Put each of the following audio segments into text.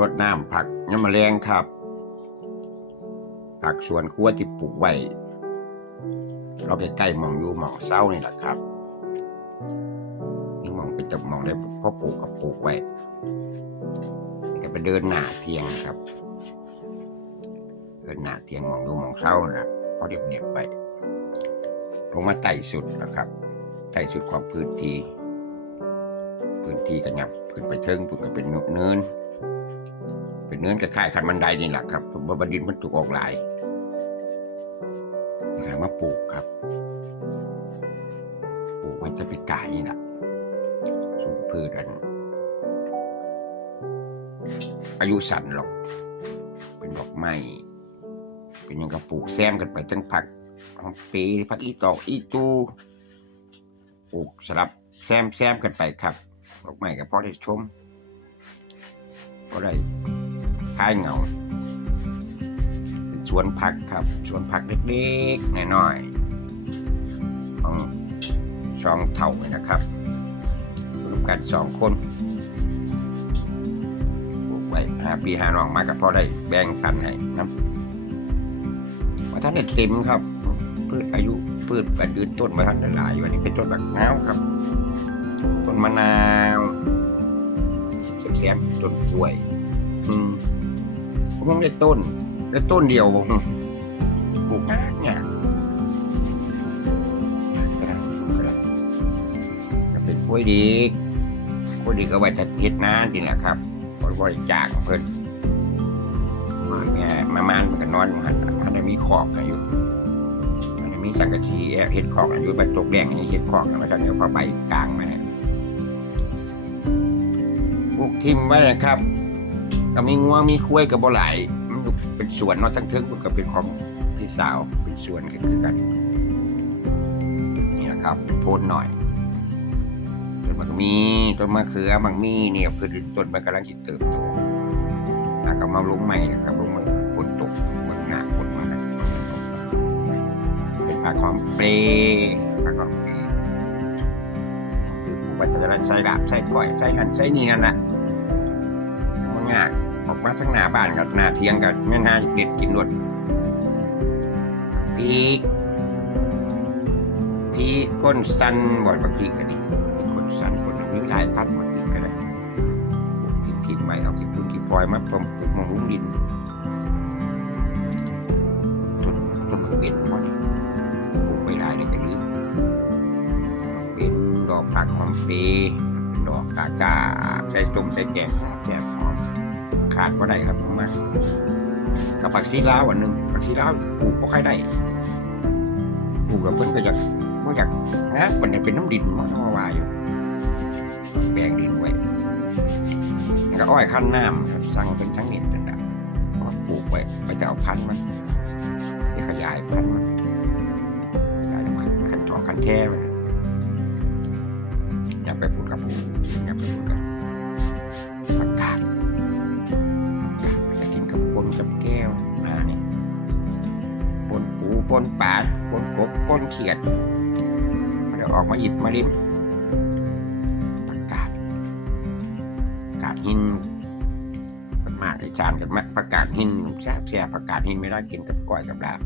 รดน้ำผักน้ำมะแรงครับ ผักสวนครัวที่ปลูกไว้เราใกล้ๆหมองอยู่หมองเศร้านี่แหละครับนี่หมองไปจับมองได้พ่อปลูกกับปลูกไว้นี่ก็ไปเดินหน้าเทียงครับ เดินหน้าเทียงหมองอยู่หมองเศร้านะพอเด็บๆไปลงมาไต่สุดนะครับไต่สุดของพื้นที่พื้นที่ก็ยับขึ้นไปเทิงพุ่นก็เป็นเนิน เป็นเนินคล้ายๆคันบันไดนี่แหละครับบนดินมันถูกออกหลายมาปลูกครับ ปลูกไว้จะไปกายนี่แหละสูงพืชอัน อายุสั้นหรอก เป็นดอกไม้ เป็นยังกับปลูกแซมกันไปทั้งผักหอมปีผักอีตอกอีตูปลูกสลับแซมแซมกันไปครับดอกไม้ก็พอได้ชมพอได้ คลายเงาเป็นสวนผักครับสวนผักเล็กๆน้อยๆของสองเท่าเลยนะครับรวมกันสองคนปลูกไว้หาปีหาน้องมาก็พอได้แบ่งปันให้ครับว่าท่านได้เต็มครับพืชอายุพืชประดืนต้นมาท่านได้หลายวันนี้เป็นต้นบักนาวครับต้นมะนาวแซมๆต้นกล้วย อืม ผมต้องได้ต้นได้ต้นเดียวผมปลูกง่ายเนี่ยกระกระก็เป็นกล้วยดีกล้วยดีก็ไว้จะเฮ็ดนาจริงแหละครับบริจากเพิ่นมาเนี่ยมามานมันก็นอนมันมันมีขอกกันอยู่มันมีสังกะสีแอบเฮ็ดขอกกันอยู่ใบตกแดงอันนี้เฮ็ดขอกกันมาจากเนี้ยพอใบกลางมาปลูกทิมไว้นะครับ ก็มีงัวมีคุ้ยกับบ่หลายมันเป็นสวนเนาะทั้งเทิงมันก็เป็นของพี่สาวเป็นสวนกันคือกันนี่นะครับโพนหน่อยต้นมะมีต้นมะเขือบางมีเนี่ยคือต้นมันกำลังจิเติบโตแล้วก็มาลงใหม่นะครับลงมันฝนตกมืองหน้าฝนมันเป็นผักหอมเปรย์ผักหอมเปรย์คือปลูกไว้จะได้ใช้ดาบใช้ก่อยใช้หันใช้นี่นั่นแหละมันง่าก มาทั้งหน้าบ้านกับหน้าเทียงกับเง่ายๆเด็ดกินรวดพริกพริกก้นสันบ่อยบักพริกกันดิพริกก้นสันก้นมีหลายพัดบักพริกก็ได้ปลูกทิ้งๆไว้เอาขี้พึ่งขี้พลอยมาปลูกปลูกมาหุ้มดินต้นต้นมะเบ็ดพอดีปลูกไว้หลายได้ก็ดีเป็นดอกผักหอมปีดอกกากาใช้ต้มใช้แกงแกงหอม ขาดก็ได้ครับมากกับผักซีลาวอันหนึ่งผักซีลาวปลูกก็ค่อยได้ปลูกแล้วเพิ่นก็อยากก็อยากนะมันเนี่ยเป็นน้ำดินมันต้องมาวายอยู่แปลงดินไว้แล้วก็อ้อยขั้นน้ำครับสั่งเป็นทั้งนิดนั่นแหละก็ปลูกไว้ไปจะเอาพันธุ์มันไปขยายพันธุ์มันขยายขั้นตอขั้นแท้มันอยากไปพูดกับผู้อยากไปพูดกับ นปูปนป่าปนกบปนเขียดมันจะออกมาหยิบมาลิ้มประกาศประกาศหินมันมากไอจานกันมากประกาศหินแซ่บแซ่บประกาศหินไม่ได้กินกับก้อยกับลาบ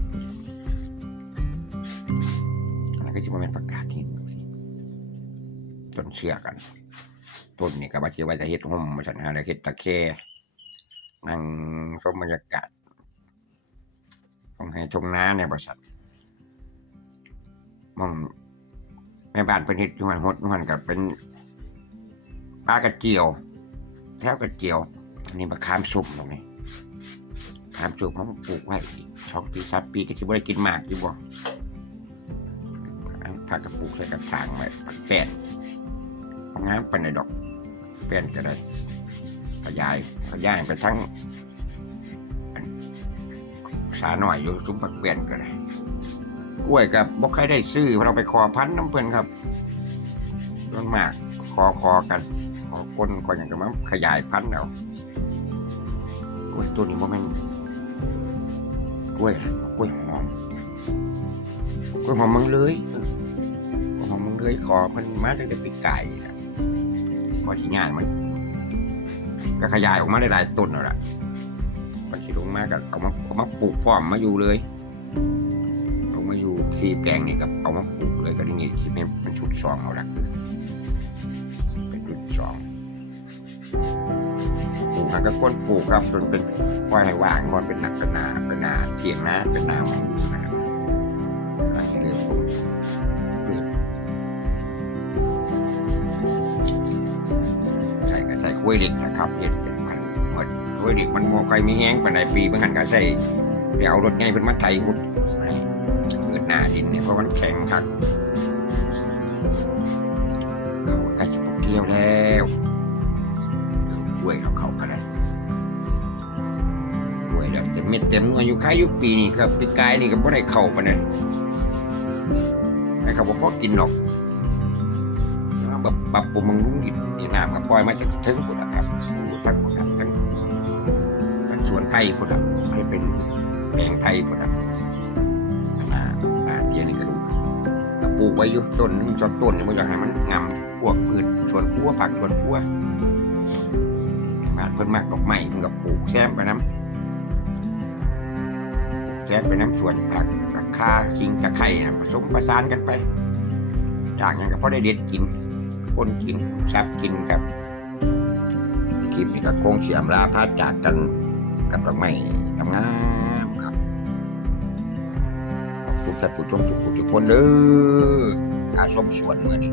อันนั้นก็จะมาเป็นประกาศหินต้นเชื่อกันต้นนี่ก็บาเชียไว้จะเฮ็ดห่มมาฉันหาแล้วเฮ็ดตะแคนั่งชมบรรยากาศ ตรงให้ทงน้าในบริษัทมองแม่บ้านเป็นเฮ็ดหันหดอยู่หันกับเป็นปลากระเจียว แถวกระเจียวอันนี้มะขามสุกตรงนี้ขามสุกมันปลูกไว้สองปีสามปีก็จะไม่ได้กินมากอยู่บ่ผักกระปุกใส่กระถางไว้ผักแป้นงามไปในดอกเปลี่ยนก็ได้ขยายขยายไปทั้ง สาหน่อยอยู่ซุ้มปักเปลี่ยนก็ได้กล้วยกับบ่ใครได้ซื้อเราไปขอพันน้ำเพิ่อนครับต้นมากขอขอกันขอคนก็อย่างกับมาขยายพันธุ์เอากล้วยต้นนี้บ่แม่นกล้วยกล้วยหอมกล้วยหอมมึงเลยกล้วยหอมมึงเลยขอมันมาตั้งแต่ปีไก่นะพอที่งานมัน ก็ขยายออกมาได้หลายต้นแล้วล่ะ มันสิลงมาก็เอามาเอามาปลูกพร้อมมาอยู่เลยลงมาอยู่สี่แปลงนี่ก็เอามาปลูกเลยก็ได้นี่คิดเป็นเป็นชุดสองเอาละเป็นชุดสองปลูกมันก็ก้นปลูกครับจนเป็นปล่อยให้ว่างมันเป็นหนักเป็นหนาเป็นหนาเทียงนาเป็นนาของอยู่นะครับอันนี้เรื่องของใส่ก็ใส่กล้วยเหล็กนะครับเห็ด อ้ยเด็กมันบ่ค่อยมีแห้งปานใดปีเมื่อกันก็ใส่ไปเอารถไงเป็นมาไถหุดเกิดหน้าดินเนี่ยเพราะมันแข็งคักเขาก็จะเกี่ยวแล้วกล้วยเขาเขาก็ได้กล้วยแล้วเต็มเม็ดเต็มหน่วยอยู่ค่ายอยู่ปีนี่ครับปีกายนี่ก็บ่ได้เข้าปานนั้นให้เขาบ่พอกินหรอกแบบปรับปรุงบำรุงดินนี่น้ำก็ปล่อยมาจากถึงพุ่นนะ ทั้งสวนไทยพุ่นให้เป็นแปลงไทยพุ่นน่ะหน้าหน้าเทียนนี่ก็ดูปลูกไว้ยู่ต้นจอดต้นนี่บ่อยากให้มันงามพวกพืชสวนครัวผักสวนครัวบ้านเพิ่นมากดอกไม้เพิ่นก็ปลูกแซมไปน้ำแกะไปน้ำสวนผักราคาคิงตะไคร่นะผสมประสานกันไปจากนั้นก็พอได้เด็ดกินคนกินซับกินครับคลิปนี้ก็คงเสียมลาพาจากกัน กับดอกไม้ทำงามๆครับขอบคุณท่านผู้ชมทุกผู้ทุกคนเด้ออาชมสวนเมื่อนี้